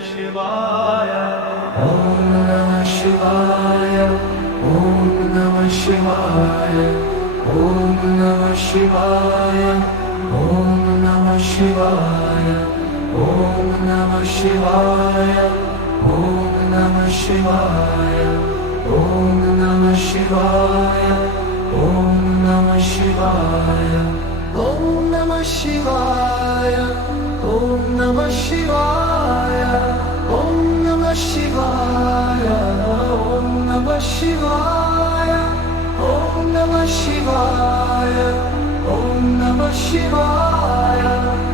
शिवाय Om Namah Shivaya. Om Namah Shivaya. Om Namah Shivaya. Om Namah Shivaya. Om Namah Shivaya. Om Namah Shivaya. Om Namah Shivaya. Om Namah Shivaya. Om Namah Shivaya. Om Namah Shivaya. Om Namah Shivaya. Om Namah Shivaya. Om Namah Shivaya. Om Namah Shivaya.